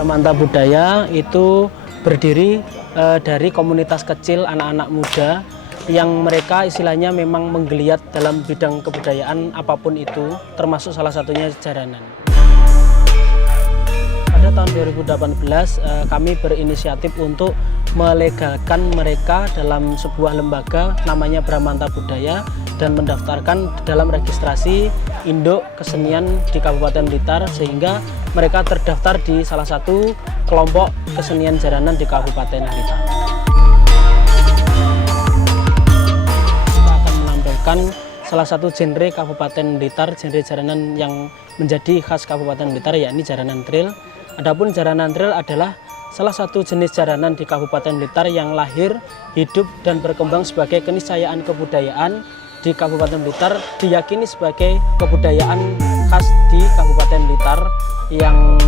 Bramanta Budaya itu berdiri dari komunitas kecil anak-anak muda yang mereka istilahnya memang menggeliat dalam bidang kebudayaan apapun itu, termasuk salah satunya jaranan. Pada tahun 2018 kami berinisiatif untuk melegalkan mereka dalam sebuah lembaga namanya Bramanta Budaya dan mendaftarkan dalam registrasi induk kesenian di Kabupaten Blitar sehingga mereka terdaftar di salah satu kelompok kesenian jaranan di Kabupaten Blitar. Kita akan menampilkan salah satu genre Kabupaten Blitar, genre jaranan yang menjadi khas Kabupaten Blitar, yakni jaranan tril. Adapun jaranan tril adalah salah satu jenis jaranan di Kabupaten Blitar yang lahir, hidup, dan berkembang sebagai keniscayaan kebudayaan di Kabupaten Blitar, diyakini sebagai kebudayaan khas di Kabupaten Blitar yang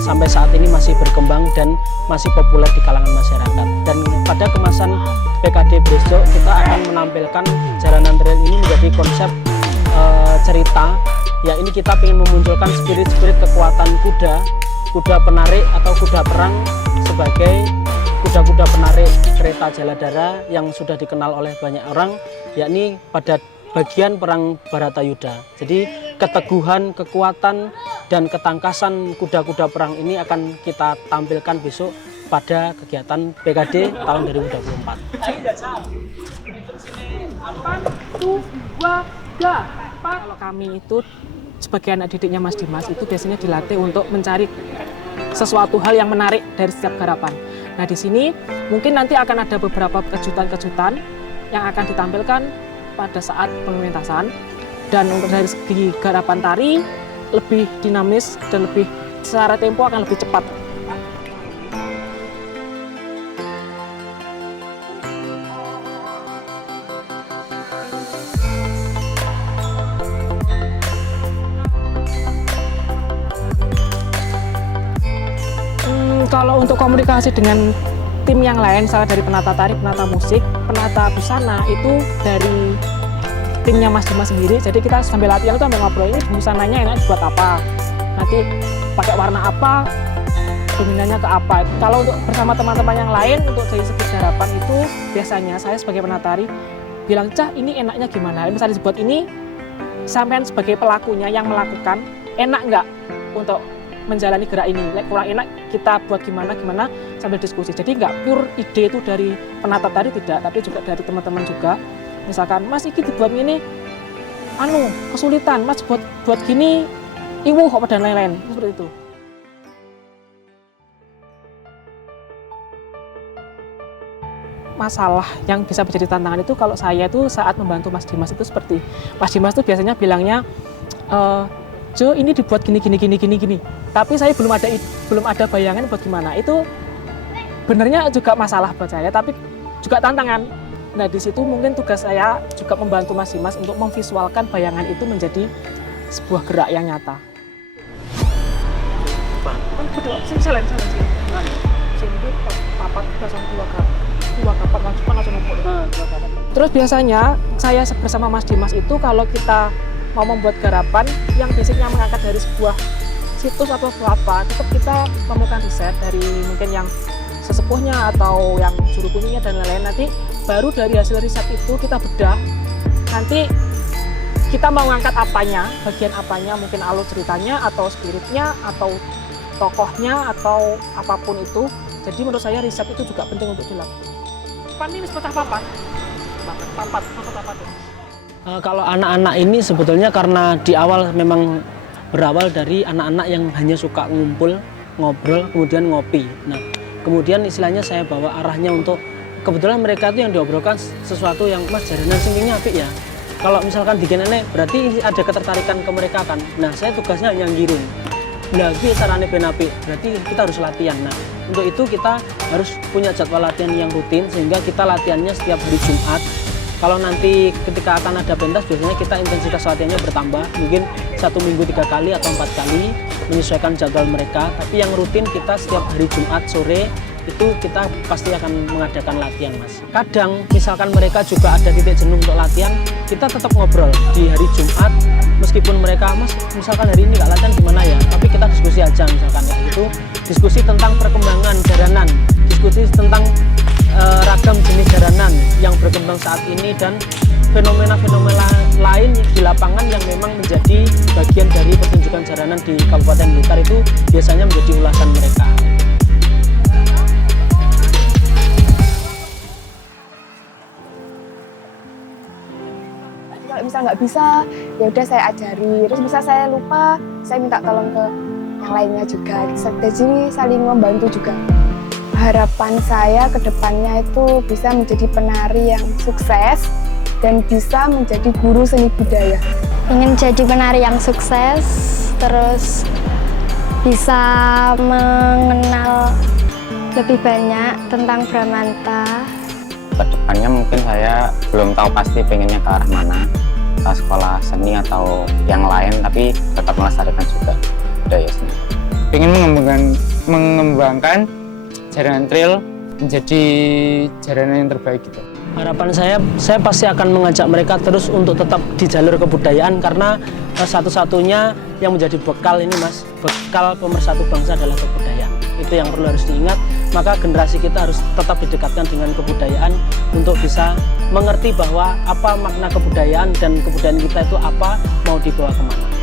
sampai saat ini masih berkembang dan masih populer di kalangan masyarakat. Dan pada kemasan PKD besok kita akan menampilkan jaranan tril ini menjadi konsep cerita. Ya, ini kita ingin memunculkan spirit-spirit kekuatan kuda penarik atau kuda perang sebagai kuda-kuda penarik kereta Jaladara yang sudah dikenal oleh banyak orang, yakni pada bagian perang Baratayuda. Jadi keteguhan, kekuatan, dan ketangkasan kuda-kuda perang ini akan kita tampilkan besok pada kegiatan PKD tahun 2024. Kalau kami itu sebagai anak didiknya Mas Dimas itu biasanya dilatih untuk mencari sesuatu hal yang menarik dari setiap garapan. Nah, di sini mungkin nanti akan ada beberapa kejutan-kejutan yang akan ditampilkan pada saat pementasan. Dan untuk dari segi garapan tari lebih dinamis dan lebih secara tempo akan lebih cepat. Kalau untuk komunikasi dengan tim yang lain, misalnya dari penata tari, penata musik, penata busana, itu dari timnya Mas Dimas sendiri. Jadi kita sambil latihan itu sambil ngobrol, ini busananya enak buat apa, nanti pakai warna apa, dominannya ke apa. Kalau untuk bersama teman-teman yang lain, untuk dari segi garapan itu biasanya saya sebagai penata tari bilang, Cah ini enaknya gimana? Misalnya dibuat ini, sampean sebagai pelakunya yang melakukan, enak nggak untuk menjalani gerak ini, kurang enak kita buat gimana sambil diskusi. Jadi nggak pure ide itu dari penata tari tidak, tapi juga dari teman-teman juga. Misalkan Mas iki dibuat ini, kesulitan, Mas buat gini, iwuh apa dan lain-lain seperti itu. Masalah yang bisa menjadi tantangan itu kalau saya itu saat membantu Mas Dimas itu seperti Mas Dimas itu biasanya bilangnya, Jo ini dibuat gini. Tapi saya belum ada bayangan buat gimana. Itu benernya juga masalah buat saya, tapi juga tantangan. Nah, di situ mungkin tugas saya juga membantu Mas Dimas untuk memvisualkan bayangan itu menjadi sebuah gerak yang nyata. Terus biasanya saya bersama Mas Dimas itu kalau kita mau membuat garapan yang basicnya mengangkat dari sebuah situs atau apa, tetap kita memerlukan riset dari mungkin yang sesepuhnya atau yang juru kuningnya dan lain-lain. Nanti baru dari hasil riset itu kita bedah, nanti kita mau mengangkat apanya, bagian apanya, mungkin alur ceritanya atau spiritnya atau tokohnya atau apapun itu. Jadi menurut saya riset itu juga penting untuk dilakukan. Ini seperti papat. Kalau anak-anak ini sebetulnya karena di awal memang berawal dari anak-anak yang hanya suka ngumpul, ngobrol, kemudian ngopi. Nah, kemudian istilahnya saya bawa arahnya untuk kebetulan mereka itu yang diobrolkan sesuatu yang Mas jaranan singkingnya apik ya. Kalau misalkan bikin aneh berarti ada ketertarikan ke mereka kan. Nah, saya tugasnya hanya ngiring. Nah, itu caranya ben apik. Berarti kita harus latihan. Nah, untuk itu kita harus punya jadwal latihan yang rutin sehingga kita latihannya setiap hari Jumat. Kalau nanti ketika akan ada pentas biasanya kita intensitas latihannya bertambah, mungkin 1 minggu 3 kali atau 4 kali menyesuaikan jadwal mereka. Tapi yang rutin kita setiap hari Jumat sore itu kita pasti akan mengadakan latihan, Mas. Kadang misalkan mereka juga ada titik jenuh untuk latihan, kita tetap ngobrol di hari Jumat. meskipun mereka mas misalkan hari ini nggak latihan gimana ya, tapi kita diskusi aja misalkan ya, itu diskusi tentang perkembangan jaranan, diskusi tentang ragam jenis jaranan yang berkembang saat ini dan fenomena-fenomena lain di lapangan yang memang menjadi bagian dari pertunjukan jaranan di Kabupaten Blitar itu biasanya menjadi ulasan mereka. Kalau misal nggak bisa, ya udah saya ajari. Terus bisa saya lupa, saya minta tolong ke yang lainnya juga. Jadi saling membantu juga. Harapan saya ke depannya itu bisa menjadi penari yang sukses dan bisa menjadi guru seni budaya. Ingin jadi penari yang sukses, terus bisa mengenal lebih banyak tentang Bramanta. Kedepannya mungkin saya belum tahu pasti pengennya ke arah mana, ke sekolah seni atau yang lain, tapi tetap melestarikan juga budaya seni. Ingin mengembangkan jaranan trail menjadi jaranan yang terbaik gitu. Harapan saya pasti akan mengajak mereka terus untuk tetap di jalur kebudayaan karena satu-satunya yang menjadi bekal ini mas, bekal pemersatu bangsa adalah kebudayaan. Itu yang perlu harus diingat, maka generasi kita harus tetap didekatkan dengan kebudayaan untuk bisa mengerti bahwa apa makna kebudayaan dan kebudayaan kita itu apa, mau dibawa kemana.